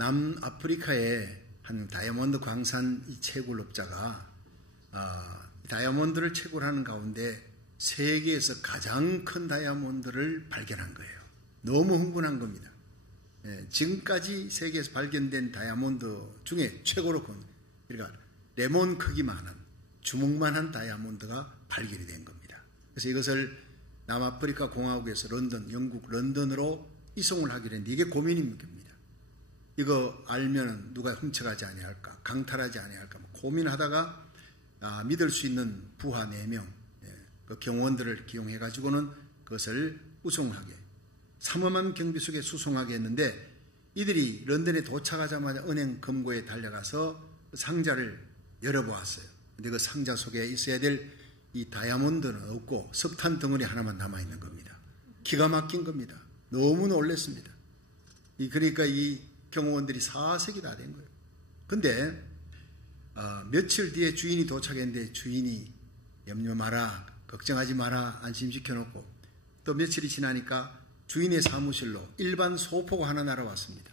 남아프리카의 한 다이아몬드 광산 이 채굴업자가 다이아몬드를 채굴하는 가운데 세계에서 가장 큰 다이아몬드를 발견한 거예요. 너무 흥분한 겁니다. 지금까지 세계에서 발견된 다이아몬드 중에 최고로 큰, 그러니까 레몬 크기만한, 주먹만한 다이아몬드가 발견이 된 겁니다. 그래서 이것을 남아프리카 공화국에서 영국 런던으로 이송을 하기로 했는데 이게 고민인 겁니다. 이거 알면 누가 훔쳐가지 아니할까, 강탈하지 아니할까 고민하다가 믿을 수 있는 부하 4명, 그 경호원들을 기용해가지고는 그것을 우송하게, 삼엄한 경비 속에 수송하게 했는데 이들이 런던에 도착하자마자 은행 금고에 달려가서 상자를 열어보았어요. 근데 그 상자 속에 있어야 될 이 다이아몬드는 없고 석탄 덩어리 하나만 남아있는 겁니다. 기가 막힌 겁니다. 너무 놀랐습니다. 그러니까 이 경호원들이 사색이 다 된 거예요. 근데 며칠 뒤에 주인이 도착했는데 주인이 염려 마라, 걱정하지 마라, 안심시켜놓고 또 며칠이 지나니까 주인의 사무실로 일반 소포가 하나 날아왔습니다.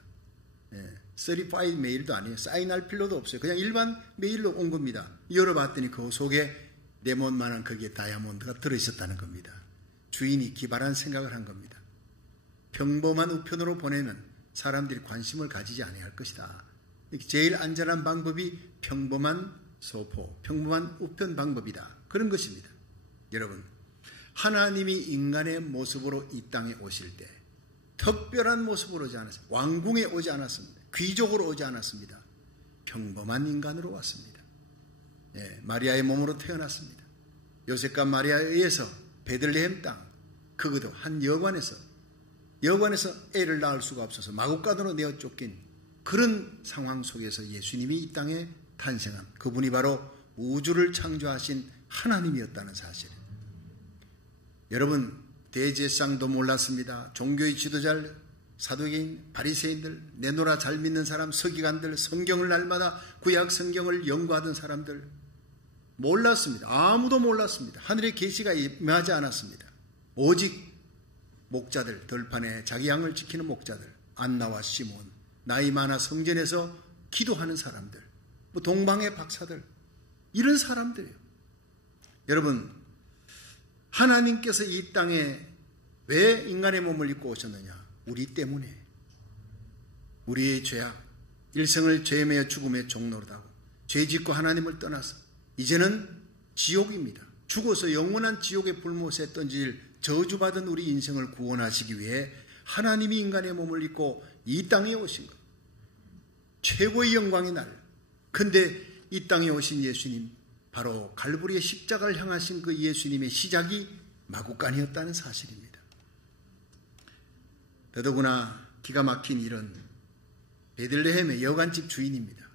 서리파이드 메일도 아니에요. 사인할 필요도 없어요. 그냥 일반 메일로 온 겁니다. 열어봤더니 그 속에 레몬만한 거기에 다이아몬드가 들어있었다는 겁니다. 주인이 기발한 생각을 한 겁니다. 평범한 우편으로 보내는 사람들이 관심을 가지지 아니할 것이다. 제일 안전한 방법이 평범한 소포, 평범한 우편 방법이다. 그런 것입니다. 여러분, 하나님이 인간의 모습으로 이 땅에 오실 때 특별한 모습으로 오지 않았습니다. 왕궁에 오지 않았습니다. 귀족으로 오지 않았습니다. 평범한 인간으로 왔습니다. 마리아의 몸으로 태어났습니다. 요셉과 마리아에 의해서 베들레헴 땅, 그것도 한 여관에서 애를 낳을 수가 없어서 마구간으로 내어 쫓긴 그런 상황 속에서 예수님이 이 땅에 탄생한 그분이 바로 우주를 창조하신 하나님이었다는 사실. 여러분, 대제사장도 몰랐습니다. 종교의 지도자, 사도계인, 바리새인들, 내노라 잘 믿는 사람, 서기관들, 성경을 날마다 구약 성경을 연구하던 사람들 몰랐습니다. 아무도 몰랐습니다. 하늘의 계시가 임하지 않았습니다. 오직 목자들, 들판에 자기 양을 지키는 목자들, 안나와 시몬, 나이 많아 성전에서 기도하는 사람들, 동방의 박사들, 이런 사람들이에요. 여러분, 하나님께서 이 땅에 왜 인간의 몸을 입고 오셨느냐? 우리 때문에. 우리의 죄악, 일생을 죄에 매여 죽음의 종로로 하고 죄 짓고 하나님을 떠나서 이제는 지옥입니다. 죽어서 영원한 지옥의 불못에 던질 저주받은 우리 인생을 구원하시기 위해 하나님이 인간의 몸을 입고 이 땅에 오신 것. 최고의 영광의 날. 근데 이 땅에 오신 예수님, 바로 갈보리의 십자가를 향하신 그 예수님의 시작이 마구간이었다는 사실입니다. 더더구나 기가 막힌 일은 베들레헴의 여관집 주인입니다.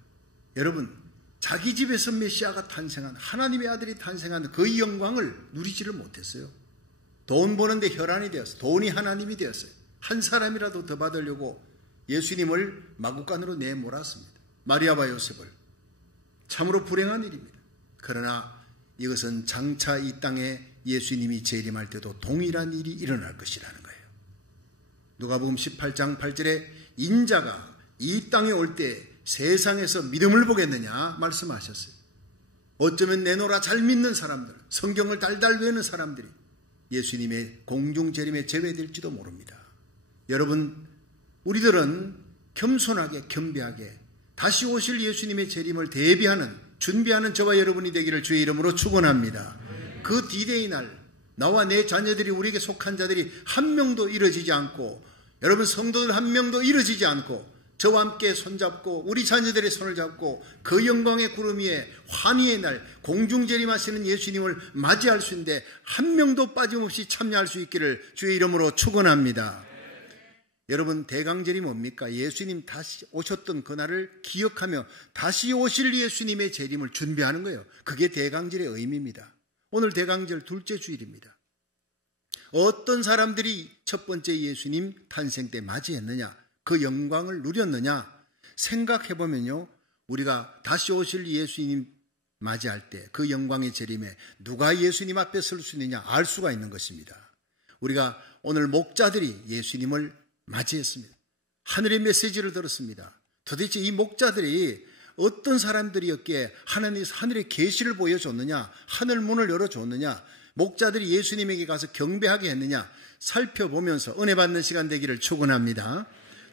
여러분, 자기 집에서 메시아가 탄생한, 하나님의 아들이 탄생한 그 영광을 누리지를 못했어요. 돈 버는데 혈안이 되었어요. 돈이 하나님이 되었어요. 한 사람이라도 더 받으려고 예수님을 마구간으로 내몰았습니다. 마리아와 요셉을. 참으로 불행한 일입니다. 그러나 이것은 장차 이 땅에 예수님이 재림할 때도 동일한 일이 일어날 것이라는 거예요. 누가복음 18장 8절에 인자가 이 땅에 올 때 세상에서 믿음을 보겠느냐 말씀하셨어요. 어쩌면 내노라 잘 믿는 사람들, 성경을 달달 외우는 사람들이 예수님의 공중재림에 제외될지도 모릅니다. 여러분, 우리들은 겸손하게 겸비하게 다시 오실 예수님의 재림을 대비하는, 준비하는 저와 여러분이 되기를 주의 이름으로 축원합니다. 그 디데이 날 나와 내 자녀들이, 우리에게 속한 자들이 한 명도 이뤄지지 않고, 여러분 성도들 한 명도 이뤄지지 않고 저와 함께 손잡고 우리 자녀들의 손을 잡고 그 영광의 구름 위에 환희의 날 공중재림하시는 예수님을 맞이할 수 있는데 한 명도 빠짐없이 참여할 수 있기를 주의 이름으로 축원합니다. 여러분, 대강절이 뭡니까? 예수님 다시 오셨던 그날을 기억하며 다시 오실 예수님의 재림을 준비하는 거예요. 그게 대강절의 의미입니다. 오늘 대강절 둘째 주일입니다. 어떤 사람들이 첫 번째 예수님 탄생 때 맞이했느냐, 그 영광을 누렸느냐 생각해보면요, 우리가 다시 오실 예수님 맞이할 때 그 영광의 재림에 누가 예수님 앞에 설 수 있느냐 알 수가 있는 것입니다. 우리가 오늘 목자들이 예수님을 맞이했습니다. 하늘의 메시지를 들었습니다. 도대체 이 목자들이 어떤 사람들이었기에 하나님께서 하늘의 계시를 보여줬느냐, 하늘 문을 열어줬느냐, 목자들이 예수님에게 가서 경배하게 했느냐 살펴보면서 은혜 받는 시간 되기를 축원합니다.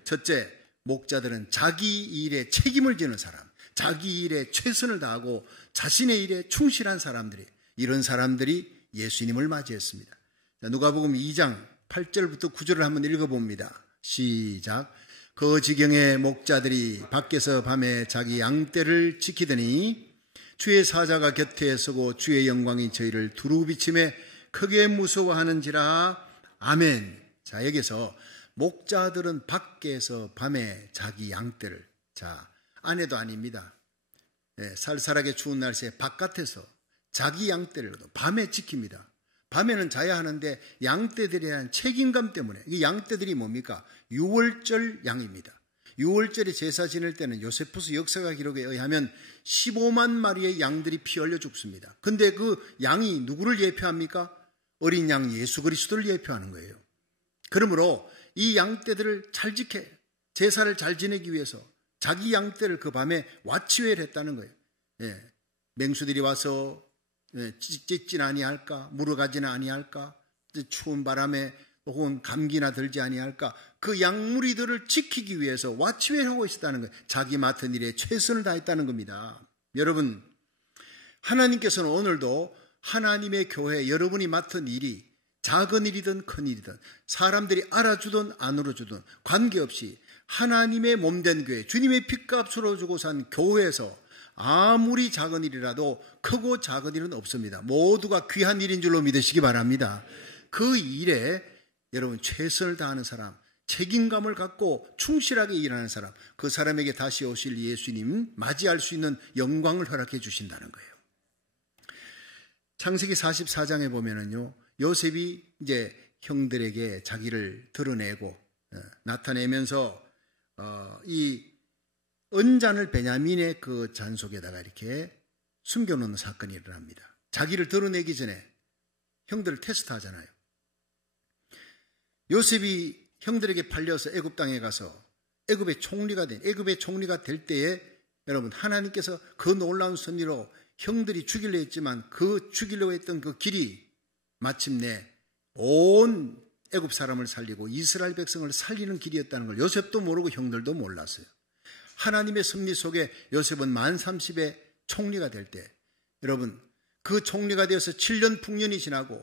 첫째, 목자들은 자기 일에 책임을 지는 사람, 자기 일에 최선을 다하고 자신의 일에 충실한 사람들이, 이런 사람들이 예수님을 맞이했습니다. 누가복음 2장 8절부터 9절을 한번 읽어봅니다. 시작. 그 지경에 목자들이 밖에서 밤에 자기 양떼를 지키더니 주의 사자가 곁에 서고 주의 영광이 저희를 두루 비침에 크게 무서워하는지라. 아멘. 자, 여기서 목자들은 밖에서 밤에 자기 양떼를, 자, 안에도 아닙니다. 쌀쌀하게 추운 날씨에 바깥에서 자기 양떼를 밤에 지킵니다. 밤에는 자야 하는데 양떼들에 대한 책임감 때문에, 이 양떼들이 뭡니까? 유월절 양입니다. 유월절에 제사 지낼 때는 요세푸스 역사가 기록에 의하면 15만 마리의 양들이 피 흘려 죽습니다. 근데 그 양이 누구를 예표합니까? 어린 양 예수 그리스도를 예표하는 거예요. 그러므로 이 양떼들을 잘 지켜, 제사를 잘 지내기 위해서 자기 양떼를 그 밤에 와치회를 했다는 거예요. 맹수들이 와서 찢진 아니할까, 물어가지는 아니할까, 추운 바람에 혹은 감기나 들지 아니할까, 그 양무리들을 지키기 위해서 와치회를 하고 있었다는 거예요. 자기 맡은 일에 최선을 다했다는 겁니다. 여러분, 하나님께서는 오늘도 하나님의 교회, 여러분이 맡은 일이 작은 일이든 큰 일이든 사람들이 알아주든 안 알아주든 관계없이 하나님의 몸된 교회, 주님의 핏값으로 주고 산 교회에서 아무리 작은 일이라도 크고 작은 일은 없습니다. 모두가 귀한 일인 줄로 믿으시기 바랍니다. 그 일에 여러분 최선을 다하는 사람, 책임감을 갖고 충실하게 일하는 사람, 그 사람에게 다시 오실 예수님 맞이할 수 있는 영광을 허락해 주신다는 거예요. 창세기 44장에 보면은요, 요셉이 이제 형들에게 자기를 드러내고 나타내면서 이 은잔을 베냐민의 그 잔 속에다가 이렇게 숨겨놓는 사건이 일어납니다. 자기를 드러내기 전에 형들을 테스트하잖아요. 요셉이 형들에게 팔려서 애굽 땅에 가서 애굽의 총리가 될 때에 여러분, 하나님께서 그 놀라운 섭리로 형들이 죽이려 했지만 그 죽이려고 했던 그 길이 마침내 온 애굽 사람을 살리고 이스라엘 백성을 살리는 길이었다는 걸 요셉도 모르고 형들도 몰랐어요. 하나님의 섭리 속에 요셉은 만 30에 총리가 될 때, 여러분, 그 총리가 되어서 7년 풍년이 지나고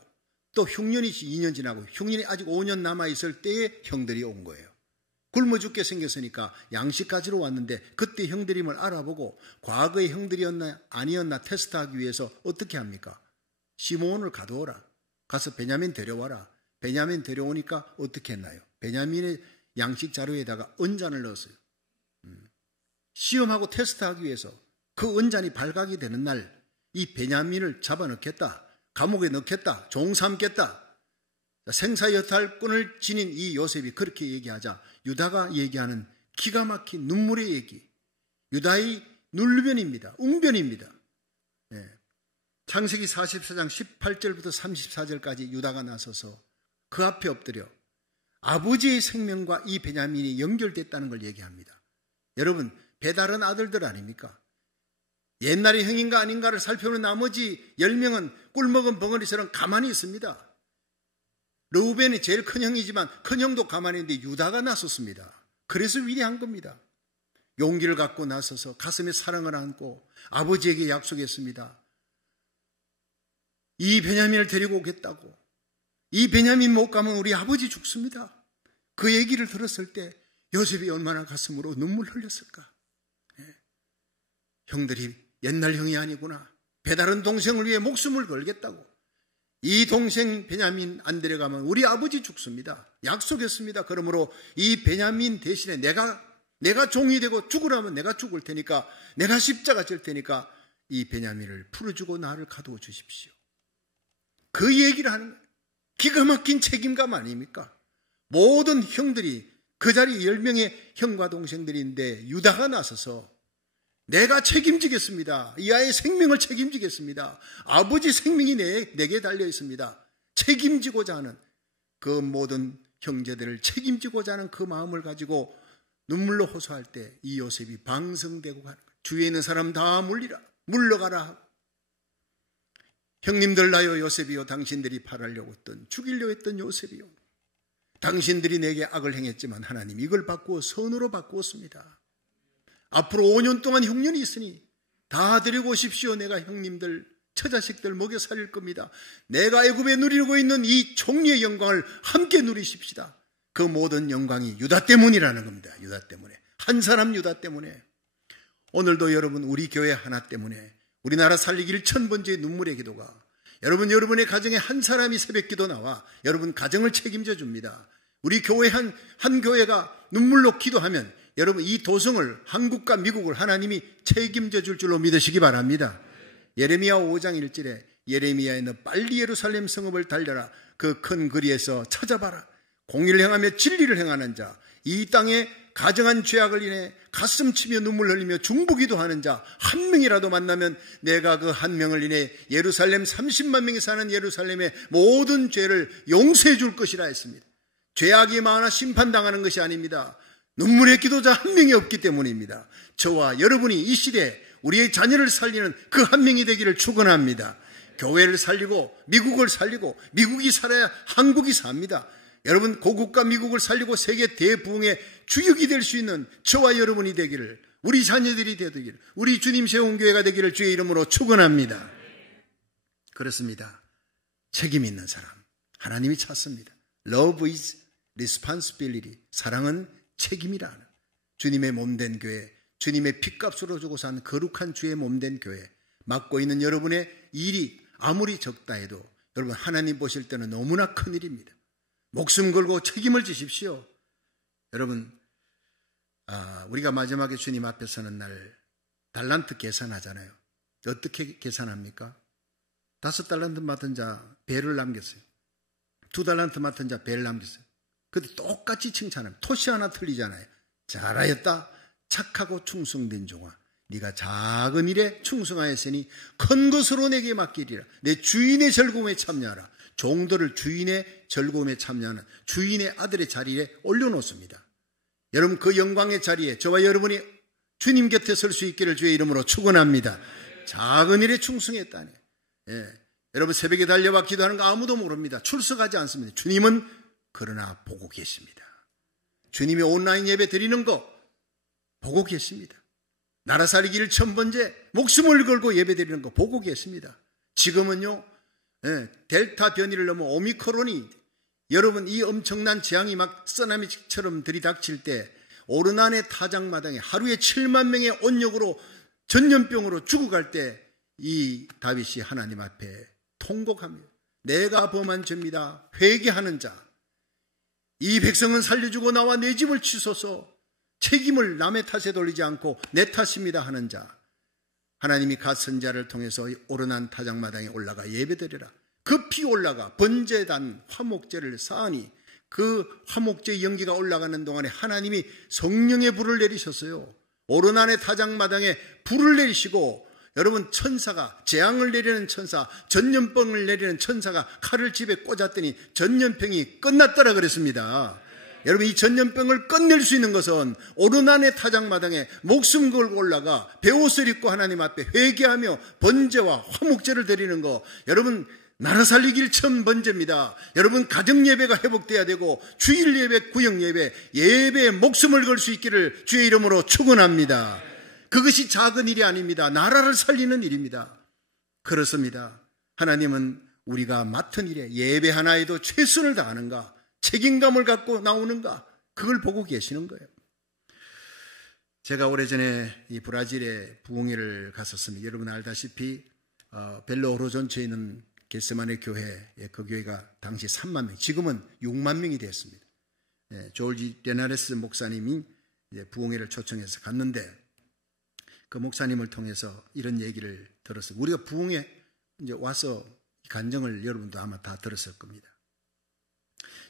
또 흉년이 2년 지나고 흉년이 아직 5년 남아있을 때에 형들이 온 거예요. 굶어 죽게 생겼으니까 양식 가지러 왔는데 그때 형들임을 알아보고 과거의 형들이었나 아니었나 테스트하기 위해서 어떻게 합니까? 시므온을 가두어라. 가서 베냐민 데려와라. 베냐민 데려오니까 어떻게 했나요? 베냐민의 양식 자료에다가 은잔을 넣었어요. 시험하고 테스트하기 위해서 그 은잔이 발각이 되는 날 이 베냐민을 잡아넣겠다. 감옥에 넣겠다. 종 삼겠다. 생사여탈권을 지닌 이 요셉이 그렇게 얘기하자 유다가 얘기하는 기가 막힌 눈물의 얘기, 유다의 눌변입니다. 웅변입니다. 창세기 44장 18절부터 34절까지 유다가 나서서 그 앞에 엎드려 아버지의 생명과 이 베냐민이 연결됐다는 걸 얘기합니다. 여러분, 배다른 아들들 아닙니까? 옛날의 형인가 아닌가를 살펴보는 나머지 10명은 꿀먹은 벙어리처럼 가만히 있습니다. 르우벤이 제일 큰 형이지만 큰 형도 가만히 있는데 유다가 나섰습니다. 그래서 위대한 겁니다. 용기를 갖고 나서서 가슴에 사랑을 안고 아버지에게 약속했습니다. 이 베냐민을 데리고 오겠다고. 이 베냐민 못 가면 우리 아버지 죽습니다. 그 얘기를 들었을 때 요셉이 얼마나 가슴으로 눈물 흘렸을까. 형들이 옛날 형이 아니구나. 배다른 동생을 위해 목숨을 걸겠다고. 이 동생 베냐민 안 데려가면 우리 아버지 죽습니다. 약속했습니다. 그러므로 이 베냐민 대신에 내가 종이 되고 죽으라면 내가 죽을 테니까, 내가 십자가 질 테니까 이 베냐민을 풀어주고 나를 가두어 주십시오. 그 얘기를 하는 거예요. 기가 막힌 책임감 아닙니까? 모든 형들이 그 자리 10명의 형과 동생들인데 유다가 나서서 내가 책임지겠습니다. 이 아이의 생명을 책임지겠습니다. 아버지 생명이 내게 달려 있습니다. 책임지고자 하는 그 모든 형제들을 책임지고자 하는 그 마음을 가지고 눈물로 호소할 때 이 요셉이 방성되고 가는 거예요. 주위에 있는 사람 다 물러가라 하고. 형님들 나요 요셉이요, 당신들이 팔으려고 했던, 죽이려고 했던 요셉이요, 당신들이 내게 악을 행했지만 하나님 이걸 바꾸어 선으로 바꾸었습니다. 앞으로 5년 동안 흉년이 있으니 다 데리고 오십시오. 내가 형님들 처자식들 먹여 살릴 겁니다. 내가 애굽에 누리고 있는 이 총리의 영광을 함께 누리십시다. 그 모든 영광이 유다 때문이라는 겁니다. 유다 때문에, 한 사람 유다 때문에. 오늘도 여러분 우리 교회 하나 때문에 우리나라 살리기를 1000번째의 눈물의 기도가, 여러분의 가정에 한 사람이 새벽기도 나와 여러분 가정을 책임져 줍니다. 우리 교회 한 교회가 눈물로 기도하면 여러분 이 도성을, 한국과 미국을 하나님이 책임져 줄 줄로 믿으시기 바랍니다. 예레미야 5장 1절에 예레미야에 너 빨리 예루살렘 성읍을 달려라. 그 큰 거리에서 찾아봐라. 공의를 행하며 진리를 행하는 자, 이 땅에 가정한 죄악을 인해 가슴 치며 눈물 흘리며 중보기도 하는 자 한 명이라도 만나면 내가 그 한 명을 인해 예루살렘 30만 명이 사는 예루살렘의 모든 죄를 용서해 줄 것이라 했습니다. 죄악이 많아 심판당하는 것이 아닙니다. 눈물의 기도자 한 명이 없기 때문입니다. 저와 여러분이 이 시대에 우리의 자녀를 살리는 그 한 명이 되기를 축원합니다. 교회를 살리고 미국을 살리고, 미국이 살아야 한국이 삽니다. 여러분 고국과 미국을 살리고 세계 대부흥의 주역이 될 수 있는 저와 여러분이 되기를, 우리 자녀들이 되기를, 우리 주님 세운 교회가 되기를 주의 이름으로 축원합니다. 그렇습니다. 책임 있는 사람 하나님이 찾습니다. Love is responsibility. 사랑은 책임이라는, 주님의 몸된 교회, 주님의 핏값으로 주고 산 거룩한 주의 몸된 교회, 맡고 있는 여러분의 일이 아무리 적다 해도 여러분 하나님 보실 때는 너무나 큰 일입니다. 목숨 걸고 책임을 지십시오. 여러분, 우리가 마지막에 주님 앞에 서는 날 달란트 계산하잖아요. 어떻게 계산합니까? 5달란트 맡은 자 배를 남겼어요. 2달란트 맡은 자 배를 남겼어요. 근데 똑같이 칭찬합니다. 토시 하나 틀리잖아요. 잘하였다. 착하고 충성된 종아, 네가 작은 일에 충성하였으니 큰 것으로 내게 맡기리라. 내 주인의 즐거움에 참여하라. 종들을 주인의 즐거움에 참여하는 주인의 아들의 자리에 올려놓습니다. 여러분 그 영광의 자리에 저와 여러분이 주님 곁에 설 수 있기를 주의 이름으로 축원합니다. 작은 일에 충성했다니. 여러분 새벽에 달려와 기도하는 거 아무도 모릅니다. 출석하지 않습니다. 주님은 그러나 보고 계십니다. 주님이 온라인 예배 드리는 거 보고 계십니다. 나라 살리기를 1000번째 목숨을 걸고 예배 드리는 거 보고 계십니다. 지금은요, 델타 변이를 넘어 오미크론이, 여러분 이 엄청난 재앙이 막 쓰나미처럼 들이닥칠 때 오르난의 타작마당에 하루에 7만 명의 온역으로 전염병으로 죽어갈 때 이 다윗이 하나님 앞에 통곡합니다. 내가 범한 죄입니다. 회개하는 자, 이 백성은 살려주고 나와 내 집을 치소서. 책임을 남의 탓에 돌리지 않고 내 탓입니다 하는 자, 하나님이 갓 선자를 통해서 오르난 타작마당에 올라가 예배드리라. 급히 올라가 번제단 화목제를 쌓으니 그 화목제 연기가 올라가는 동안에 하나님이 성령의 불을 내리셨어요. 오르난의 타작마당에 불을 내리시고, 여러분 천사가, 재앙을 내리는 천사, 전염병을 내리는 천사가 칼을 집에 꽂았더니 전염병이 끝났더라 그랬습니다. 여러분 이 전염병을 끝낼 수 있는 것은 오르난의 타작마당에 목숨 걸고 올라가 베옷을 입고 하나님 앞에 회개하며 번제와 화목제를 드리는 거, 여러분 나라 살리기를 1000번째입니다. 여러분 가정 예배가 회복돼야 되고 주일 예배, 구역 예배, 예배에 목숨을 걸 수 있기를 주의 이름으로 축원합니다. 그것이 작은 일이 아닙니다. 나라를 살리는 일입니다. 그렇습니다. 하나님은 우리가 맡은 일에 예배 하나에도 최선을 다하는가, 책임감을 갖고 나오는가, 그걸 보고 계시는 거예요. 제가 오래전에 이 브라질에 부흥회를 갔었습니다. 여러분 알다시피 벨로 호리존체에 있는 겟세마네 교회, 그 교회가 당시 3만 명, 지금은 6만 명이 됐습니다. 조르지 레나레스 목사님이 부흥회를 초청해서 갔는데 그 목사님을 통해서 이런 얘기를 들었어요. 우리가 부흥회 이제 와서 간증을 여러분도 아마 다 들었을 겁니다.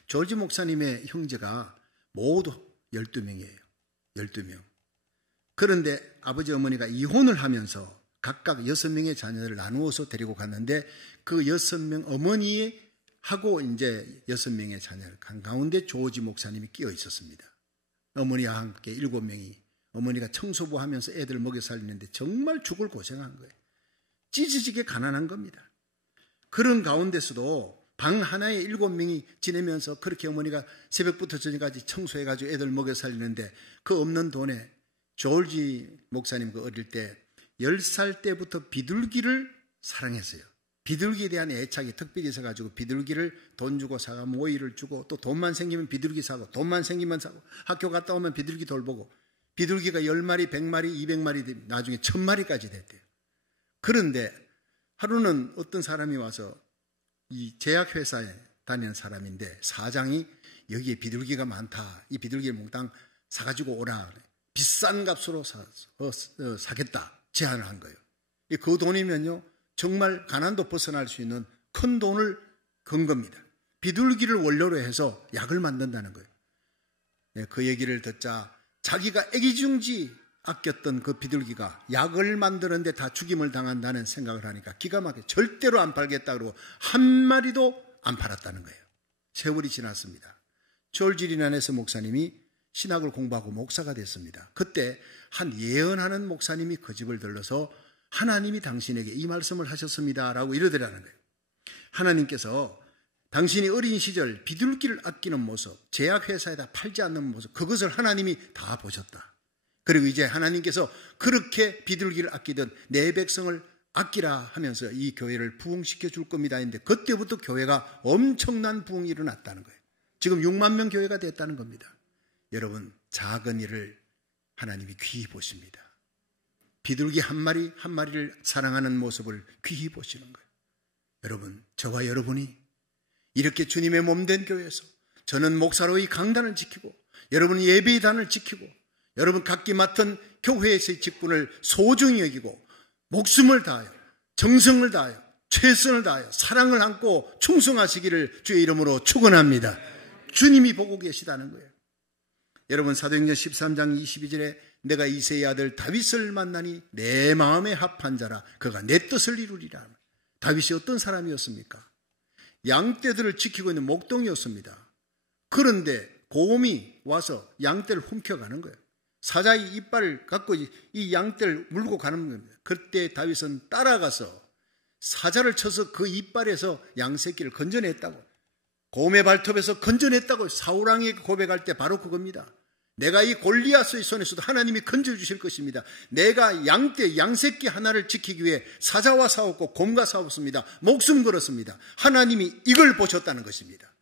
조지 목사님의 형제가 모두 12명이에요. 12명. 그런데 아버지 어머니가 이혼을 하면서 각각 6명의 자녀를 나누어서 데리고 갔는데 그 6명 어머니하고 이제 6명의 자녀를 간 가운데 조지 목사님이 끼어 있었습니다. 어머니와 함께 7명이 어머니가 청소부 하면서 애들 먹여 살리는데 정말 죽을 고생한 거예요. 찢어지게 가난한 겁니다. 그런 가운데서도 방 하나에 7명이 지내면서 그렇게 어머니가 새벽부터 저녁까지 청소해가지고 애들 먹여 살리는데 그 없는 돈에 조지 목사님 그 어릴 때 10살 때부터 비둘기를 사랑했어요. 비둘기에 대한 애착이 특별히 있어가지고 비둘기를 돈 주고 사가면 오이를 주고 또 돈만 생기면 비둘기 사고 돈만 생기면 사고 학교 갔다 오면 비둘기 돌보고 비둘기가 10마리, 100마리, 200마리 나중에 1000마리까지 됐대요. 그런데 하루는 어떤 사람이 와서 이 제약회사에 다니는 사람인데 사장이 여기에 비둘기가 많다. 이 비둘기를 몽땅 사가지고 오라. 비싼 값으로 사겠다. 제안을 한 거예요. 그 돈이면요. 정말 가난도 벗어날 수 있는 큰 돈을 건 겁니다. 비둘기를 원료로 해서 약을 만든다는 거예요. 그 얘기를 듣자 자기가 애기중지 아꼈던 그 비둘기가 약을 만드는데 다 죽임을 당한다는 생각을 하니까 기가 막혀 절대로 안 팔겠다 그러고 한 마리도 안 팔았다는 거예요. 세월이 지났습니다. 조지 리나네스 목사님이 신학을 공부하고 목사가 됐습니다. 그때 한 예언하는 목사님이 그 집을 들러서 하나님이 당신에게 이 말씀을 하셨습니다 라고 이러더라는 거예요. 하나님께서 당신이 어린 시절 비둘기를 아끼는 모습, 제약회사에다 팔지 않는 모습, 그것을 하나님이 다 보셨다. 그리고 이제 하나님께서 그렇게 비둘기를 아끼던 내 백성을 아끼라 하면서 이 교회를 부흥시켜 줄 겁니다 했는데 그때부터 교회가 엄청난 부흥이 일어났다는 거예요. 지금 6만 명 교회가 됐다는 겁니다. 여러분, 작은 일을 하나님이 귀히 보십니다. 비둘기 한 마리 한 마리를 사랑하는 모습을 귀히 보시는 거예요. 여러분, 저와 여러분이 이렇게 주님의 몸된 교회에서 저는 목사로 이 강단을 지키고 여러분은 예배의 단을 지키고 여러분 각기 맡은 교회에서의 직분을 소중히 여기고 목숨을 다하여 정성을 다하여 최선을 다하여 사랑을 안고 충성하시기를 주의 이름으로 축원합니다. 주님이 보고 계시다는 거예요. 여러분 사도행전 13장 22절에 내가 이새의 아들 다윗을 만나니 내 마음에 합한 자라 그가 내 뜻을 이루리라. 다윗이 어떤 사람이었습니까? 양떼들을 지키고 있는 목동이었습니다. 그런데 곰이 와서 양떼를 훔쳐가는 거예요. 사자의 이빨을 갖고 이 양떼를 물고 가는 겁니다. 그때 다윗은 따라가서 사자를 쳐서 그 이빨에서 양새끼를 건져냈다고, 곰의 발톱에서 건져냈다고 사울왕에게 고백할 때 바로 그겁니다. 내가 이 골리앗의 손에서도 하나님이 건져주실 것입니다. 내가 양새끼 하나를 지키기 위해 사자와 싸웠고 곰과 싸웠습니다. 목숨 걸었습니다. 하나님이 이걸 보셨다는 것입니다.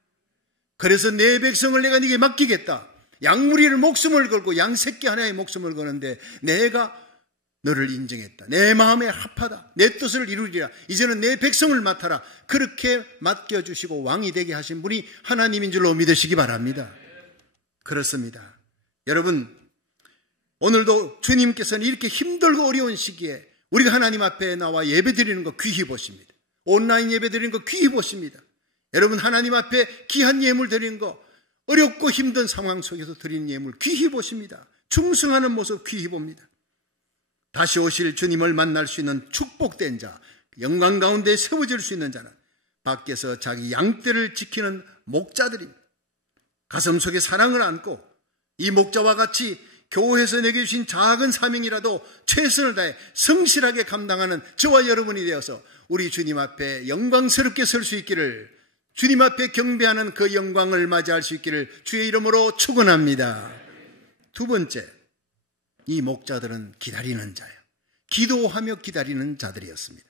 그래서 내 백성을 내가 네게 맡기겠다. 양무리를 목숨을 걸고 양새끼 하나의 목숨을 거는데 내가 너를 인정했다. 내 마음에 합하다. 내 뜻을 이루리라. 이제는 내 백성을 맡아라. 그렇게 맡겨주시고 왕이 되게 하신 분이 하나님인 줄로 믿으시기 바랍니다. 그렇습니다. 여러분, 오늘도 주님께서는 이렇게 힘들고 어려운 시기에 우리가 하나님 앞에 나와 예배드리는 거 귀히 보십니다. 온라인 예배드리는 거 귀히 보십니다. 여러분 하나님 앞에 귀한 예물 드리는 거, 어렵고 힘든 상황 속에서 드리는 예물 귀히 보십니다. 충성하는 모습 귀히 봅니다. 다시 오실 주님을 만날 수 있는 축복된 자, 영광 가운데 세워질 수 있는 자는 밖에서 자기 양떼를 지키는 목자들입니다. 가슴 속에 사랑을 안고 이 목자와 같이 교회에서 내게 주신 작은 사명이라도 최선을 다해 성실하게 감당하는 저와 여러분이 되어서 우리 주님 앞에 영광스럽게 설 수 있기를, 주님 앞에 경배하는 그 영광을 맞이할 수 있기를 주의 이름으로 축원합니다. 두 번째, 이 목자들은 기다리는 자예요. 기도하며 기다리는 자들이었습니다.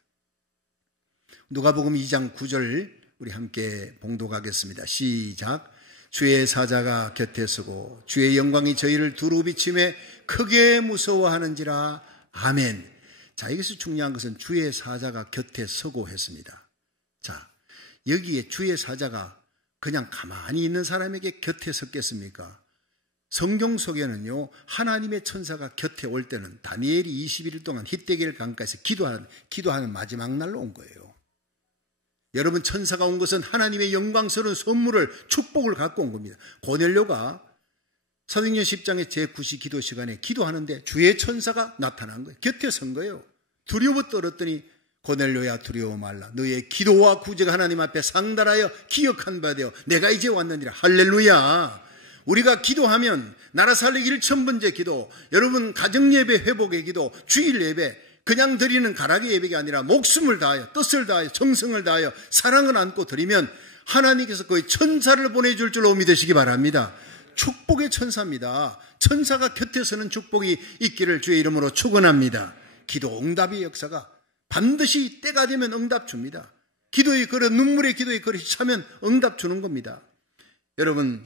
누가복음 2장 9절 우리 함께 봉독하겠습니다. 시작. 주의 사자가 곁에 서고 주의 영광이 저희를 두루 비침에 크게 무서워하는지라. 아멘. 자, 여기서 중요한 것은 주의 사자가 곁에 서고 했습니다. 자, 여기에 주의 사자가 그냥 가만히 있는 사람에게 곁에 섰겠습니까? 성경 속에는요, 하나님의 천사가 곁에 올 때는 다니엘이 21일 동안 힛데겔 강가에서 기도하는 마지막 날로 온 거예요. 여러분, 천사가 온 것은 하나님의 영광스러운 선물을, 축복을 갖고 온 겁니다. 고넬료가 사도행전 10장의 제9시 기도 시간에 기도하는데 주의 천사가 나타난 거예요. 곁에 선 거예요. 두려워 떨었더니 고넬료야 두려워 말라. 너의 기도와 구제가 하나님 앞에 상달하여 기억한 바 되어 내가 이제 왔느니라. 할렐루야. 우리가 기도하면 나라 살리기 1000번째 기도, 여러분 가정예배 회복의 기도, 주일 예배, 그냥 드리는 가락의 예배가 아니라 목숨을 다하여, 뜻을 다하여, 정성을 다하여, 사랑을 안고 드리면 하나님께서 거의 천사를 보내줄 줄로 믿으시기 바랍니다. 축복의 천사입니다. 천사가 곁에 서는 축복이 있기를 주의 이름으로 축원합니다. 기도 응답의 역사가 반드시 때가 되면 응답 줍니다. 기도의 그릇, 눈물의 기도의 그릇이 차면 응답 주는 겁니다. 여러분,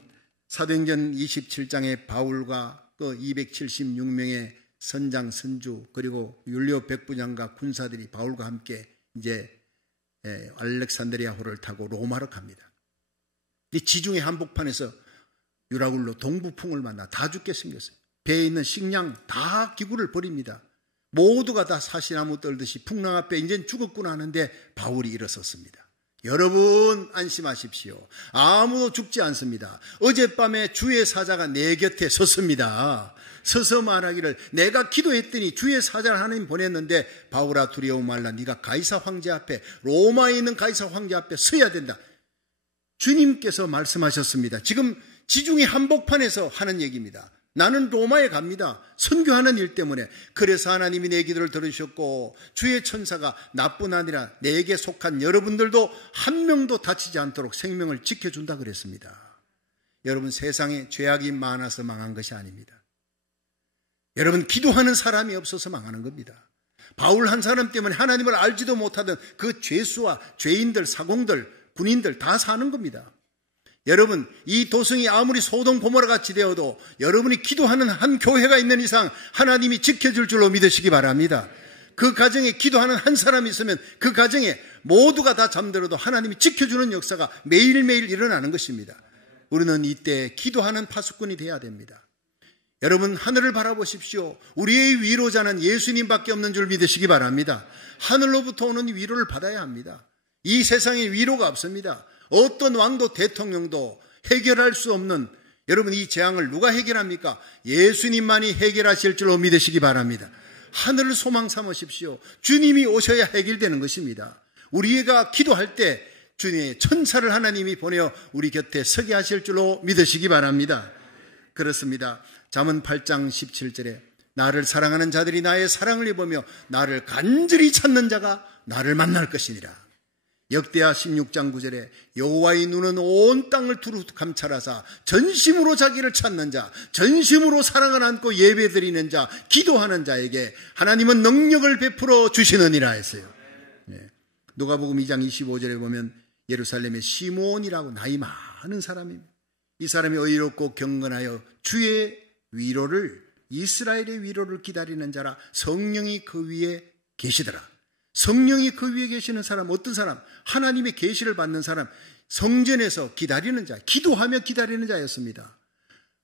사도행전 27장에 바울과 그 276명의 선장, 선주, 그리고 율리오 백부장과 군사들이 바울과 함께 이제 알렉산드리아호를 타고 로마로 갑니다. 이 지중해 한복판에서 유라굴로 동부풍을 만나 다 죽게 생겼어요. 배에 있는 식량 다 기구를 버립니다. 모두가 다 사시나무 떨듯이 풍랑 앞에 이젠 죽었구나 하는데 바울이 일어섰습니다. 여러분 안심하십시오. 아무도 죽지 않습니다. 어젯밤에 주의 사자가 내 곁에 섰습니다. 서서 말하기를 내가 기도했더니 주의 사자를 하나님 보냈는데 바울아 두려워 말라. 네가 가이사 황제 앞에, 로마에 있는 가이사 황제 앞에 서야 된다. 주님께서 말씀하셨습니다. 지금 지중해 한복판에서 하는 얘기입니다. 나는 로마에 갑니다. 선교하는 일 때문에. 그래서 하나님이 내 기도를 들으셨고 주의 천사가 나뿐 아니라 내게 속한 여러분들도 한 명도 다치지 않도록 생명을 지켜준다 그랬습니다. 여러분, 세상에 죄악이 많아서 망한 것이 아닙니다. 여러분, 기도하는 사람이 없어서 망하는 겁니다. 바울 한 사람 때문에 하나님을 알지도 못하던 그 죄수와 죄인들, 사공들, 군인들 다 사는 겁니다. 여러분, 이 도성이 아무리 소돔 고모라 같이 되어도 여러분이 기도하는 한 교회가 있는 이상 하나님이 지켜줄 줄로 믿으시기 바랍니다. 그 가정에 기도하는 한 사람이 있으면 그 가정에 모두가 다 잠들어도 하나님이 지켜주는 역사가 매일매일 일어나는 것입니다. 우리는 이때 기도하는 파수꾼이 되어야 됩니다. 여러분, 하늘을 바라보십시오. 우리의 위로자는 예수님밖에 없는 줄 믿으시기 바랍니다. 하늘로부터 오는 위로를 받아야 합니다. 이 세상에 위로가 없습니다. 어떤 왕도 대통령도 해결할 수 없는, 여러분, 이 재앙을 누가 해결합니까? 예수님만이 해결하실 줄로 믿으시기 바랍니다. 하늘을 소망 삼으십시오. 주님이 오셔야 해결되는 것입니다. 우리가 기도할 때 주님의 천사를 하나님이 보내어 우리 곁에 서게 하실 줄로 믿으시기 바랍니다. 그렇습니다. 잠언 8장 17절에 나를 사랑하는 자들이 나의 사랑을 입으며 나를 간절히 찾는 자가 나를 만날 것이니라. 역대하 16장 9절에 여호와의 눈은 온 땅을 두루 감찰하사 전심으로 자기를 찾는 자, 전심으로 사랑을 안고 예배드리는 자, 기도하는 자에게 하나님은 능력을 베풀어 주시느니라 했어요. 누가복음 2장 25절에 보면 예루살렘의 시몬이라고 나이 많은 사람입니다. 이 사람이 의롭고 경건하여 주의 위로를, 이스라엘의 위로를 기다리는 자라. 성령이 그 위에 계시더라. 성령이 그 위에 계시는 사람, 어떤 사람? 하나님의 계시를 받는 사람, 성전에서 기다리는 자, 기도하며 기다리는 자였습니다.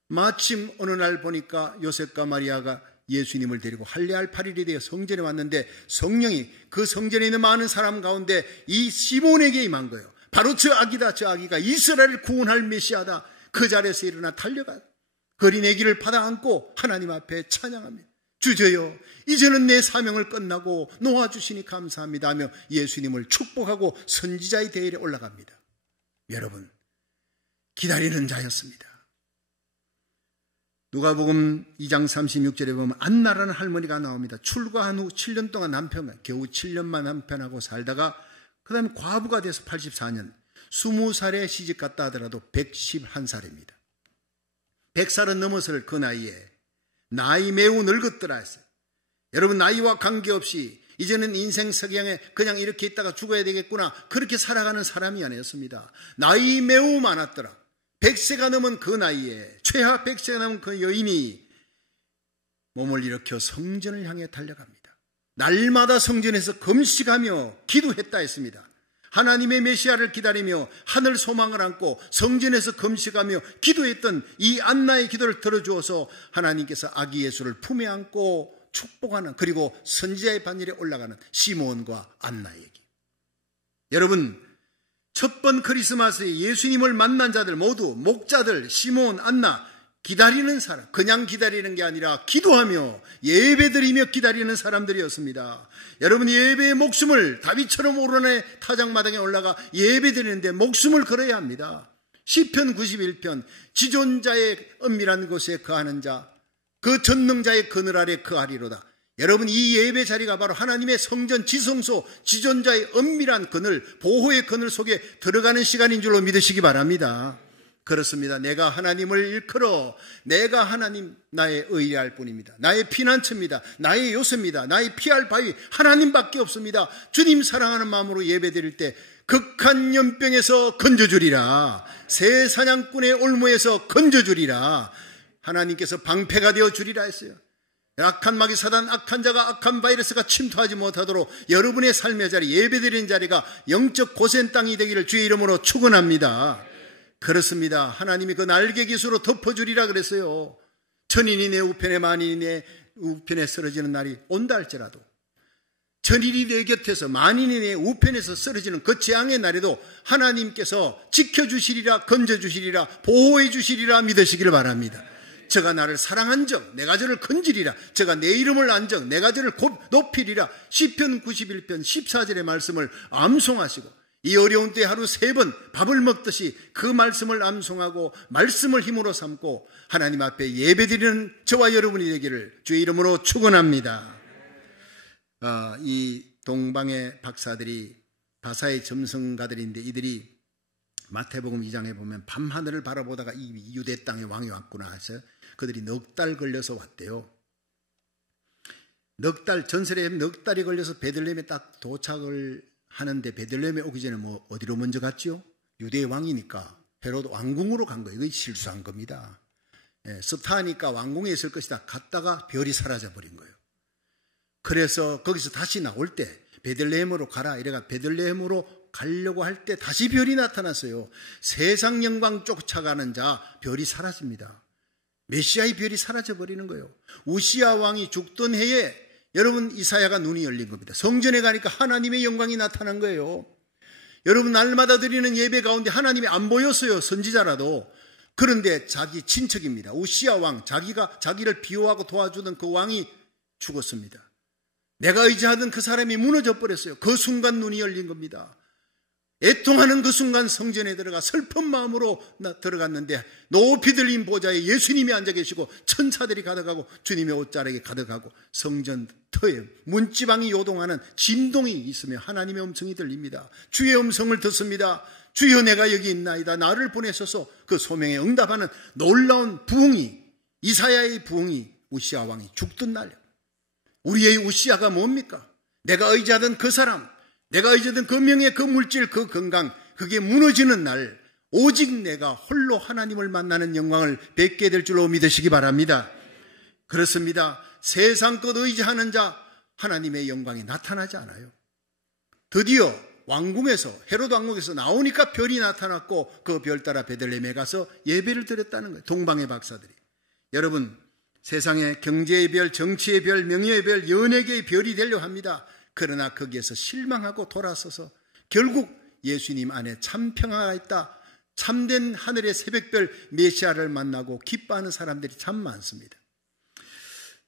마침 어느 날 보니까 요셉과 마리아가 예수님을 데리고 할례할 8일이 되어 성전에 왔는데 성령이 그 성전에 있는 많은 사람 가운데 이 시몬에게 임한 거예요. 바로 저 아기다, 저 아기가 이스라엘을 구원할 메시아다. 그 자리에서 일어나 달려가 어린 아기를 받아 안고 하나님 앞에 찬양합니다. 주저요, 이제는 내 사명을 끝나고 놓아주시니 감사합니다 하며 예수님을 축복하고 선지자의 대열에 올라갑니다. 여러분, 기다리는 자였습니다. 누가복음 2장 36절에 보면 안나라는 할머니가 나옵니다. 출가한 후 7년 동안 겨우 7년만 남편하고 살다가 그 다음에 과부가 돼서 84년, 20살에 시집갔다 하더라도 111살입니다. 100살은 넘었을 그 나이에 나이 매우 늙었더라 했어요. 여러분, 나이와 관계없이 이제는 인생 석양에 그냥 이렇게 있다가 죽어야 되겠구나, 그렇게 살아가는 사람이 아니었습니다. 나이 매우 많았더라. 100세가 넘은 그 나이에, 최하 100세가 넘은 그 여인이 몸을 일으켜 성전을 향해 달려갑니다. 날마다 성전에서 금식하며 기도했다 했습니다. 하나님의 메시아를 기다리며 하늘 소망을 안고 성전에서 금식하며 기도했던 이 안나의 기도를 들어주어서 하나님께서 아기 예수를 품에 안고 축복하는, 그리고 선지자의 반열에 올라가는 시몬과 안나에게, 여러분, 첫 번 크리스마스에 예수님을 만난 자들 모두, 목자들, 시몬, 안나, 기다리는 사람, 그냥 기다리는 게 아니라 기도하며 예배드리며 기다리는 사람들이었습니다. 여러분, 예배의 목숨을, 다윗처럼 오르내 타작마당에 올라가 예배드리는데 목숨을 걸어야 합니다. 시편 91편 지존자의 은밀한 곳에 거하는 자, 그 전능자의 그늘 아래 거하리로다. 여러분, 이 예배 자리가 바로 하나님의 성전 지성소 지존자의 은밀한 그늘, 보호의 그늘 속에 들어가는 시간인 줄로 믿으시기 바랍니다. 그렇습니다. 내가 하나님을 일컬어 내가 하나님 나의 의뢰할 뿐입니다. 나의 피난처입니다. 나의 요새입니다. 나의 피할 바위 하나님밖에 없습니다. 주님 사랑하는 마음으로 예배드릴 때 극한 연병에서 건져주리라. 새 사냥꾼의 올무에서 건져주리라. 하나님께서 방패가 되어주리라 했어요. 악한 마귀 사단, 악한 자가, 악한 바이러스가 침투하지 못하도록 여러분의 삶의 자리, 예배드리는 자리가 영적 고센 땅이 되기를 주의 이름으로 축원합니다. 그렇습니다. 하나님이 그 날개 깃으로 덮어주리라 그랬어요. 천인이 내 우편에 만인이 내 우편에 쓰러지는 날이 온다 할지라도, 천인이 내 곁에서 만인이 내 우편에서 쓰러지는 그 재앙의 날에도 하나님께서 지켜주시리라, 건져주시리라, 보호해주시리라 믿으시기를 바랍니다. 저가 나를 사랑한즉 내가 저를 건지리라. 저가 내 이름을 안즉 내가 저를 높이리라. 시편 91편 14절의 말씀을 암송하시고 이 어려운 때 하루 3번 밥을 먹듯이 그 말씀을 암송하고 말씀을 힘으로 삼고 하나님 앞에 예배드리는 저와 여러분이 되기를 주의 이름으로 축원합니다. 이 동방의 박사들이 바사의 점성가들인데 이들이 마태복음 2장에 보면 밤하늘을 바라보다가 이 유대 땅에 왕이 왔구나 해서 그들이 넉 달 걸려서 왔대요. 전설에 넉 달이 걸려서 베들레헴에 딱 도착을 하는데 베들레헴에 오기 전에 어디로 먼저 갔죠? 유대의 왕이니까 헤로드 왕궁으로 간 거예요. 이거 실수한 겁니다. 스타니까 왕궁에 있을 것이다. 갔다가 별이 사라져 버린 거예요. 그래서 거기서 다시 나올 때 베들레헴으로 가라 이래가 베들레헴으로 가려고 할 때 다시 별이 나타났어요. 세상 영광 쫓아가는 자 별이 사라집니다. 메시아의 별이 사라져 버리는 거예요. 우시야 왕이 죽던 해에 여러분 이사야가 눈이 열린 겁니다. 성전에 가니까 하나님의 영광이 나타난 거예요. 여러분 날마다 드리는 예배 가운데 하나님이 안 보였어요. 선지자라도. 그런데 자기 친척입니다. 우시야 왕, 자기를 비호하고 도와주던 그 왕이 죽었습니다. 내가 의지하던 그 사람이 무너져 버렸어요. 그 순간 눈이 열린 겁니다. 애통하는 그 순간 성전에 들어가 슬픈 마음으로 들어갔는데 높이 들린 보좌에 예수님이 앉아 계시고 천사들이 가득하고 주님의 옷자락이 가득하고 성전 터에 문지방이 요동하는 진동이 있으며 하나님의 음성이 들립니다. 주의 음성을 듣습니다. 주여 내가 여기 있나이다. 나를 보내셔서 그 소명에 응답하는 놀라운 부흥이, 이사야의 부흥이 우시야 왕이 죽던 날. 우리의 우시야가 뭡니까? 내가 의지하던 그 사람, 내가 의지하던 그 명예, 그 물질, 그 건강, 그게 무너지는 날 오직 내가 홀로 하나님을 만나는 영광을 뵙게 될 줄로 믿으시기 바랍니다. 그렇습니다. 세상 것 의지하는 자 하나님의 영광이 나타나지 않아요. 드디어 왕궁에서, 헤로드 왕궁에서 나오니까 별이 나타났고 그 별 따라 베들레헴에 가서 예배를 드렸다는 거예요. 동방의 박사들이. 여러분, 세상의 경제의 별, 정치의 별, 명예의 별, 연예계의 별이 되려 합니다. 그러나 거기에서 실망하고 돌아서서 결국 예수님 안에 참 평화가 있다, 참된 하늘의 새벽별 메시아를 만나고 기뻐하는 사람들이 참 많습니다.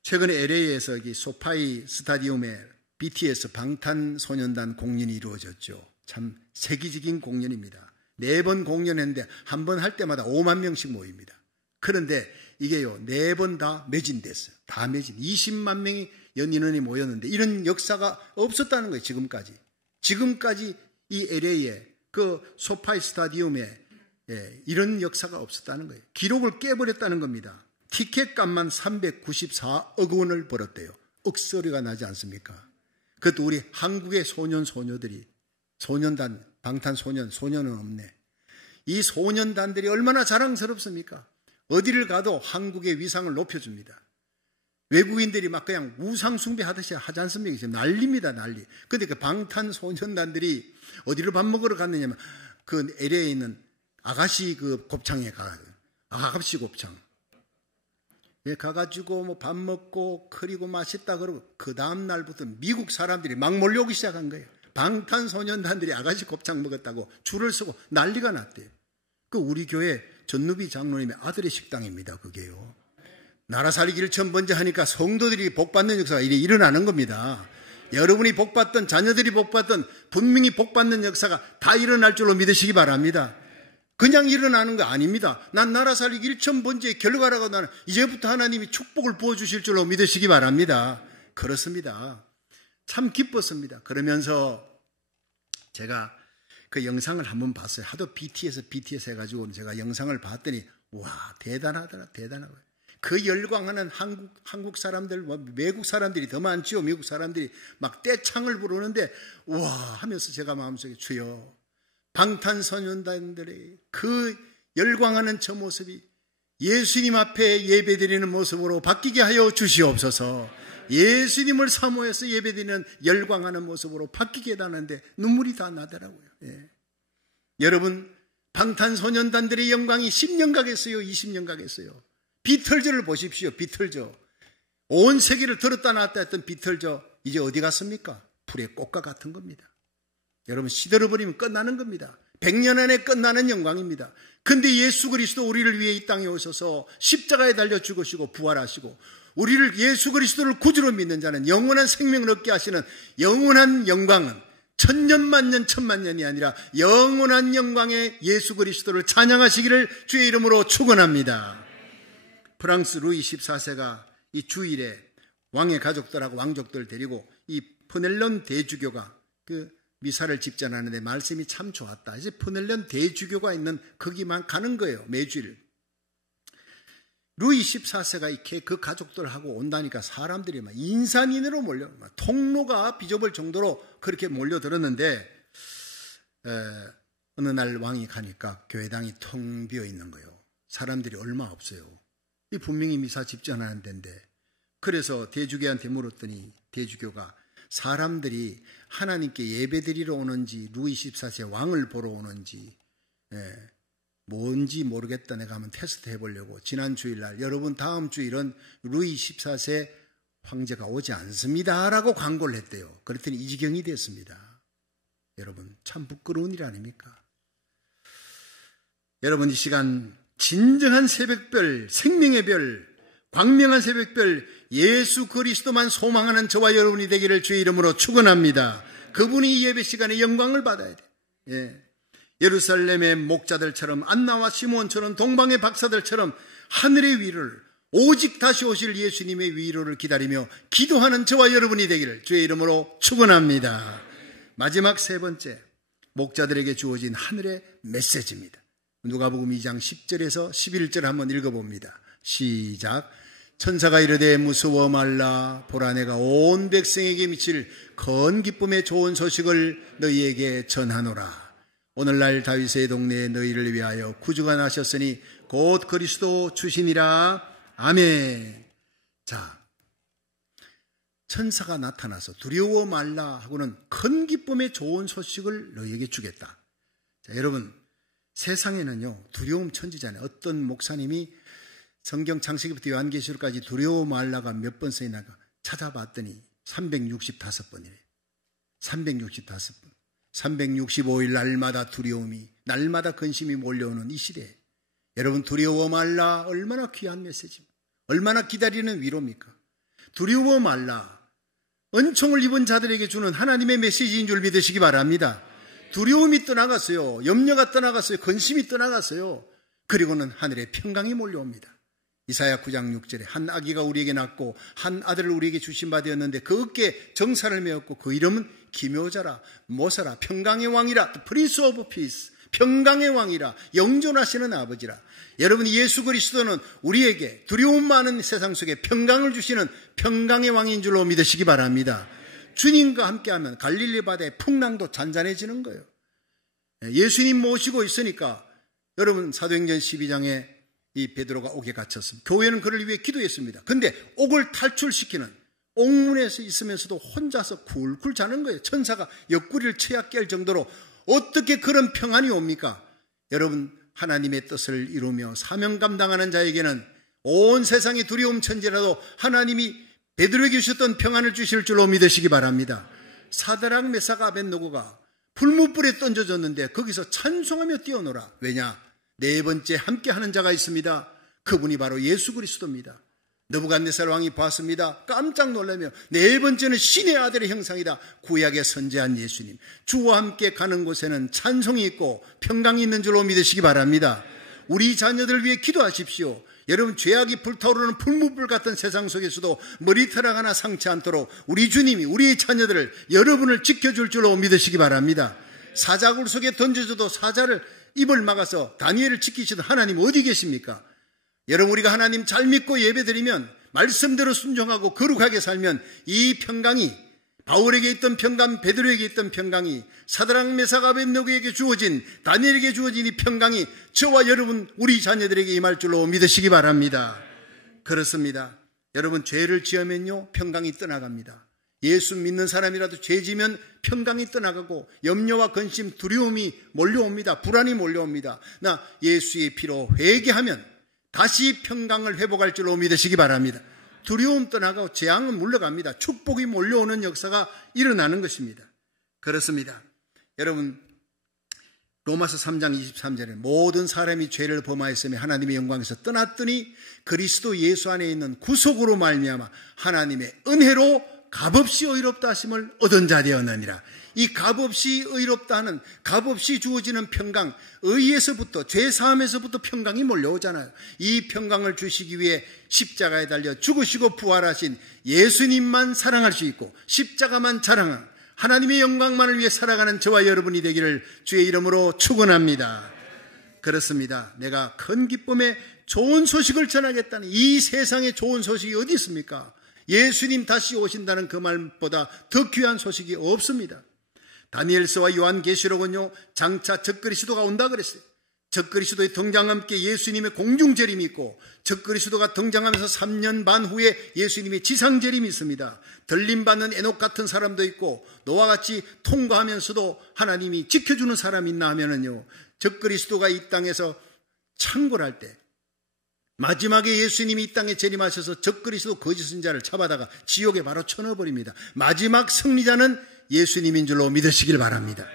최근에 LA에서 소파이 스타디움에 BTS 방탄소년단 공연이 이루어졌죠. 참 세계적인 공연입니다. 4번 공연했는데 한 번 할 때마다 5만 명씩 모입니다. 그런데 이게요, 4번 다 매진됐어요. 다 매진. 20만 명이 연인원이 모였는데 이런 역사가 없었다는 거예요. 지금까지 이 LA에 그 소파이 스타디움에 이런 역사가 없었다는 거예요. 기록을 깨버렸다는 겁니다. 티켓값만 394억 원을 벌었대요. 억소리가 나지 않습니까? 그것도 우리 한국의 소년들이, 소년단, 방탄소년, 소년은 없네. 이 소년단들이 얼마나 자랑스럽습니까? 어디를 가도 한국의 위상을 높여줍니다. 외국인들이 막 그냥 우상숭배 하듯이 하지 않습니까? 지금 난리입니다, 난리. 근데 그 방탄소년단들이 어디로 밥 먹으러 갔느냐면 그 LA에 있는 아가씨 그 곱창에 아가씨 곱창. 가가지고 밥 먹고 그리고 맛있다 그러고 그 다음 날부터 미국 사람들이 막 몰려오기 시작한 거예요. 방탄소년단들이 아가씨 곱창 먹었다고 줄을 서고 난리가 났대요. 그 우리 교회 전누비 장로님의 아들의 식당입니다, 그게요. 나라 살기를 처음 번째 하니까 성도들이 복받는 역사가 일어나는 겁니다. 여러분이 복받든 자녀들이 복받든 분명히 복받는 역사가 다 일어날 줄로 믿으시기 바랍니다. 그냥 일어나는 거 아닙니다. 난 나라 살리기 1,000번째의 결과라고 나는 이제부터 하나님이 축복을 부어주실 줄로 믿으시기 바랍니다. 그렇습니다. 참 기뻤습니다. 그러면서 제가 그 영상을 한번 봤어요. 하도 BTS 해가지고 제가 영상을 봤더니 와, 대단하더라, 대단하고. 그 열광하는 한국 사람들, 외국 사람들이 더 많지요. 미국 사람들이 막 떼창을 부르는데 와 하면서 제가 마음속에 주여, 방탄소년단들의 그 열광하는 저 모습이 예수님 앞에 예배드리는 모습으로 바뀌게 하여 주시옵소서. 예수님을 사모해서 예배드리는 열광하는 모습으로 바뀌게 해달라는데 눈물이 다 나더라고요. 예. 여러분, 방탄소년단들의 영광이 10년 가겠어요? 20년 가겠어요? 비틀즈를 보십시오. 비틀즈. 온 세계를 들었다 놨다 했던 비틀즈 이제 어디 갔습니까? 불의 꽃과 같은 겁니다. 여러분, 시들어버리면 끝나는 겁니다. 100년 안에 끝나는 영광입니다. 근데 예수 그리스도 우리를 위해 이 땅에 오셔서 십자가에 달려 죽으시고 부활하시고 우리를 예수 그리스도를 구주로 믿는 자는 영원한 생명을 얻게 하시는 영원한 영광은 천년만년 천만년이 아니라 영원한 영광의 예수 그리스도를 찬양하시기를 주의 이름으로 축원합니다. 프랑스 루이 14세가 이 주일에 왕의 가족들하고 왕족들 데리고 이 푸넬론 대주교가 그 미사를 집전하는데 말씀이 참 좋았다. 이제 푸넬론 대주교가 있는 거기만 가는 거예요. 매주일. 루이 14세가 이렇게 그 가족들하고 온다니까 사람들이 막 인산인으로 몰려, 막 통로가 비좁을 정도로 그렇게 몰려들었는데 어느 날 왕이 가니까 교회당이 텅 비어 있는 거예요. 사람들이 얼마 없어요. 이 분명히 미사 집전하는 데인데. 그래서 대주교한테 물었더니 대주교가 사람들이 하나님께 예배드리러 오는지 루이 14세 왕을 보러 오는지 뭔지 모르겠다. 내가 한번 테스트 해보려고 지난 주일날 여러분 다음 주일은 루이 14세 황제가 오지 않습니다 라고 광고를 했대요. 그랬더니 이 지경이 됐습니다. 여러분 참 부끄러운 일 아닙니까? 여러분 이 시간 진정한 새벽별, 생명의 별, 광명한 새벽별 예수 그리스도만 소망하는 저와 여러분이 되기를 주의 이름으로 축원합니다. 그분이 이 예배 시간에 영광을 받아야 돼. 예. 예루살렘의 목자들처럼 안나와 시몬처럼 동방의 박사들처럼 하늘의 위로를 오직 다시 오실 예수님의 위로를 기다리며 기도하는 저와 여러분이 되기를 주의 이름으로 축원합니다. 마지막 세 번째, 목자들에게 주어진 하늘의 메시지입니다. 누가복음 2장 10절에서 11절 한번 읽어봅니다. 시작. 천사가 이르되 무서워 말라. 보라 내가 온 백성에게 미칠 큰 기쁨의 좋은 소식을 너희에게 전하노라. 오늘날 다윗의 동네에 너희를 위하여 구주가 나셨으니 곧 그리스도 주시니라. 아멘. 자, 천사가 나타나서 두려워 말라 하고는 큰 기쁨의 좋은 소식을 너희에게 주겠다. 자, 여러분 세상에는요 두려움 천지잖아요. 어떤 목사님이 성경 창세기부터 요한계시록까지 두려워 말라가 몇 번 쓰이나가 찾아봤더니 365번이래요. 365번. 365일 날마다 두려움이, 날마다 근심이 몰려오는 이 시대에 여러분 두려워 말라 얼마나 귀한 메시지입니까? 얼마나 기다리는 위로입니까? 두려워 말라. 은총을 입은 자들에게 주는 하나님의 메시지인 줄 믿으시기 바랍니다. 두려움이 떠나갔어요. 염려가 떠나갔어요. 근심이 떠나갔어요. 그리고는 하늘에 평강이 몰려옵니다. 이사야 9장 6절에 한 아기가 우리에게 낳고 한 아들을 우리에게 주신 바 되었는데 그 어깨에 정사를 메었고 그 이름은 기묘자라 모사라 평강의 왕이라 Prince of Peace 평강의 왕이라 영존하시는 아버지라. 여러분 예수 그리스도는 우리에게 두려움 많은 세상 속에 평강을 주시는 평강의 왕인 줄로 믿으시기 바랍니다. 주님과 함께하면 갈릴리 바다의 풍랑도 잔잔해지는 거예요. 예수님 모시고 있으니까 여러분 사도행전 12장에 이 베드로가 옥에 갇혔습니다. 교회는 그를 위해 기도했습니다. 근데 옥을 탈출시키는 옥문에서 있으면서도 혼자서 굴굴 자는 거예요. 천사가 옆구리를 쳐야 깰 정도로 어떻게 그런 평안이 옵니까? 여러분 하나님의 뜻을 이루며 사명 감당하는 자에게는 온 세상이 두려움 천지라도 하나님이 베드로에게 주셨던 평안을 주실 줄로 믿으시기 바랍니다. 사드락 메삭 아벳노고가 불못불에 던져졌는데 거기서 찬송하며 뛰어노라. 왜냐? 네 번째 함께하는 자가 있습니다. 그분이 바로 예수 그리스도입니다. 느부갓네살 왕이 봤습니다. 깜짝 놀라며 네 번째는 신의 아들의 형상이다. 구약에 선지한 예수님, 주와 함께 가는 곳에는 찬송이 있고 평강이 있는 줄로 믿으시기 바랍니다. 우리 자녀들을 위해 기도하십시오. 여러분, 죄악이 불타오르는 풀무불 같은 세상 속에서도 머리털 하나 상치 않도록 우리 주님이 우리의 자녀들을, 여러분을 지켜줄 줄로 믿으시기 바랍니다. 사자굴 속에 던져줘도 사자를 입을 막아서 다니엘을 지키시던 하나님 어디 계십니까? 여러분, 우리가 하나님 잘 믿고 예배드리면, 말씀대로 순종하고 거룩하게 살면 이 평강이, 바울에게 있던 평강, 베드로에게 있던 평강이, 사드락 메삭 아벳느고에게 주어진, 다니엘에게 주어진 이 평강이 저와 여러분, 우리 자녀들에게 임할 줄로 믿으시기 바랍니다. 그렇습니다. 여러분, 죄를 지으면요, 평강이 떠나갑니다. 예수 믿는 사람이라도 죄 지면 평강이 떠나가고 염려와 근심, 두려움이 몰려옵니다. 불안이 몰려옵니다. 나 예수의 피로 회개하면 다시 평강을 회복할 줄로 믿으시기 바랍니다. 두려움 떠나가고 재앙은 물러갑니다. 축복이 몰려오는 역사가 일어나는 것입니다. 그렇습니다. 여러분, 로마서 3장 23절에 모든 사람이 죄를 범하였으며 하나님의 영광에서 떠났더니 그리스도 예수 안에 있는 구속으로 말미암아 하나님의 은혜로 값없이 의롭다 하심을 얻은 자 되었느니라. 이 값없이 의롭다 하는, 값없이 주어지는 평강, 의에서부터, 죄사함에서부터 평강이 몰려오잖아요. 이 평강을 주시기 위해 십자가에 달려 죽으시고 부활하신 예수님만 사랑할 수 있고 십자가만 자랑하는, 하나님의 영광만을 위해 살아가는 저와 여러분이 되기를 주의 이름으로 축원합니다. 그렇습니다. 내가 큰 기쁨에 좋은 소식을 전하겠다는 이 세상에 좋은 소식이 어디 있습니까? 예수님 다시 오신다는 그 말보다 더 귀한 소식이 없습니다. 다니엘서와 요한계시록은요, 장차 적그리스도가 온다 그랬어요. 적그리스도의 등장과 함께 예수님의 공중재림이 있고, 적그리스도가 등장하면서 3년 반 후에 예수님의 지상재림이 있습니다. 들림받는 에녹 같은 사람도 있고, 노아 같이 통과하면서도 하나님이 지켜주는 사람이 있나 하면은요, 적그리스도가 이 땅에서 창궐할 때, 마지막에 예수님이 이 땅에 재림하셔서 적그리스도 거짓 선지자를 잡아다가 지옥에 바로 쳐넣어버립니다. 마지막 승리자는 예수님인 줄로 믿으시길 바랍니다.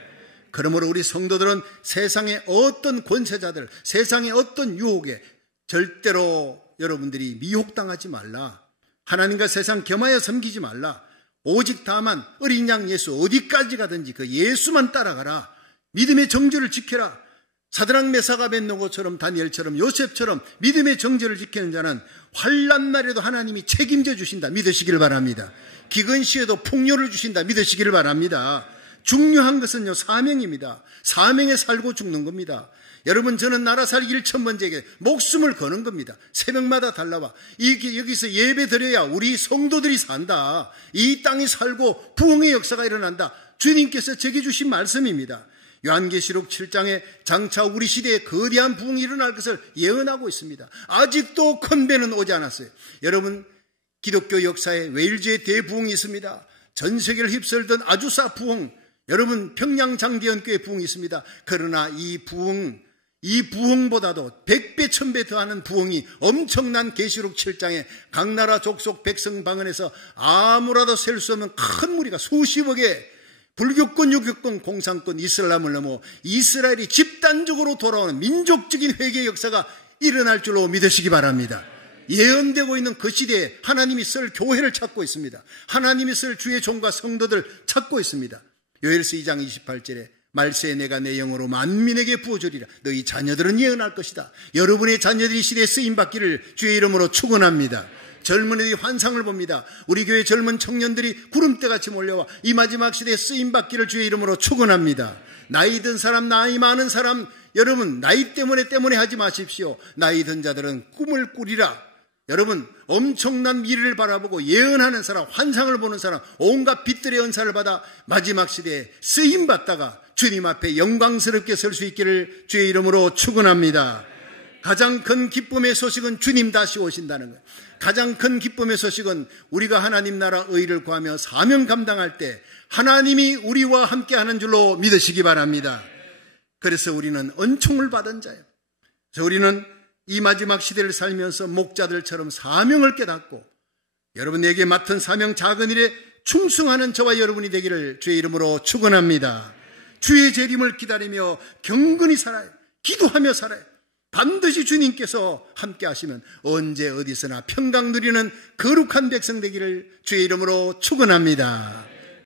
그러므로 우리 성도들은 세상의 어떤 권세자들, 세상의 어떤 유혹에 절대로 여러분들이 미혹당하지 말라. 하나님과 세상 겸하여 섬기지 말라. 오직 다만 어린 양 예수, 어디까지 가든지 그 예수만 따라가라. 믿음의 정죄를 지켜라. 사드락 메삭 아벳느고처럼, 다니엘처럼, 요셉처럼 믿음의 정죄를 지키는 자는 환난 날에도 하나님이 책임져 주신다. 믿으시길 바랍니다. 기근 시에도 풍요를 주신다. 믿으시기를 바랍니다. 중요한 것은요, 사명입니다. 사명에 살고 죽는 겁니다. 여러분, 저는 나라 살기를 첫 번째에 목숨을 거는 겁니다. 새벽마다 달라와 여기서 예배 드려야 우리 성도들이 산다. 이 땅이 살고 부흥의 역사가 일어난다. 주님께서 제게 주신 말씀입니다. 요한계시록 7장에 장차 우리 시대에 거대한 부흥이 일어날 것을 예언하고 있습니다. 아직도 큰 배는 오지 않았어요. 여러분, 기독교 역사에 웨일즈의 대부흥이 있습니다. 전 세계를 휩쓸던 아주사 부흥, 여러분 평양장대연교회 부흥이 있습니다. 그러나 이 부흥보다도 100배 1000배 더하는 부흥이 엄청난 계시록 7장에 각 나라 족속 백성 방언에서 아무라도 셀 수 없는 큰 무리가 수십억의 불교권, 유교권, 공산권, 이슬람을 넘어 이스라엘이 집단적으로 돌아오는 민족적인 회개의 역사가 일어날 줄로 믿으시기 바랍니다. 예언되고 있는 그 시대에 하나님이 쓸 교회를 찾고 있습니다. 하나님이 쓸 주의 종과 성도들 찾고 있습니다. 요엘서 2장 28절에 말세에 내가 내 영으로 만민에게 부어주리라. 너희 자녀들은 예언할 것이다. 여러분의 자녀들이 시대에 쓰임받기를 주의 이름으로 축원합니다. 젊은이들이 환상을 봅니다. 우리 교회 젊은 청년들이 구름대같이 몰려와 이 마지막 시대에 쓰임받기를 주의 이름으로 축원합니다. 나이 든 사람, 나이 많은 사람, 여러분 나이 때문에 하지 마십시오. 나이 든 자들은 꿈을 꾸리라. 여러분, 엄청난 미래를 바라보고 예언하는 사람, 환상을 보는 사람, 온갖 빛들의 은사를 받아 마지막 시대에 쓰임받다가 주님 앞에 영광스럽게 설 수 있기를 주의 이름으로 축원합니다. 가장 큰 기쁨의 소식은 주님 다시 오신다는 거예요. 가장 큰 기쁨의 소식은 우리가 하나님 나라 의를 구하며 사명 감당할 때 하나님이 우리와 함께하는 줄로 믿으시기 바랍니다. 그래서 우리는 은총을 받은 자예요. 그래서 우리는 이 마지막 시대를 살면서 목자들처럼 사명을 깨닫고 여러분에게 맡은 사명 작은 일에 충성하는 저와 여러분이 되기를 주의 이름으로 축원합니다. 주의 재림을 기다리며 경건히 살아요. 기도하며 살아요. 반드시 주님께서 함께 하시면 언제 어디서나 평강 누리는 거룩한 백성 되기를 주의 이름으로 축원합니다.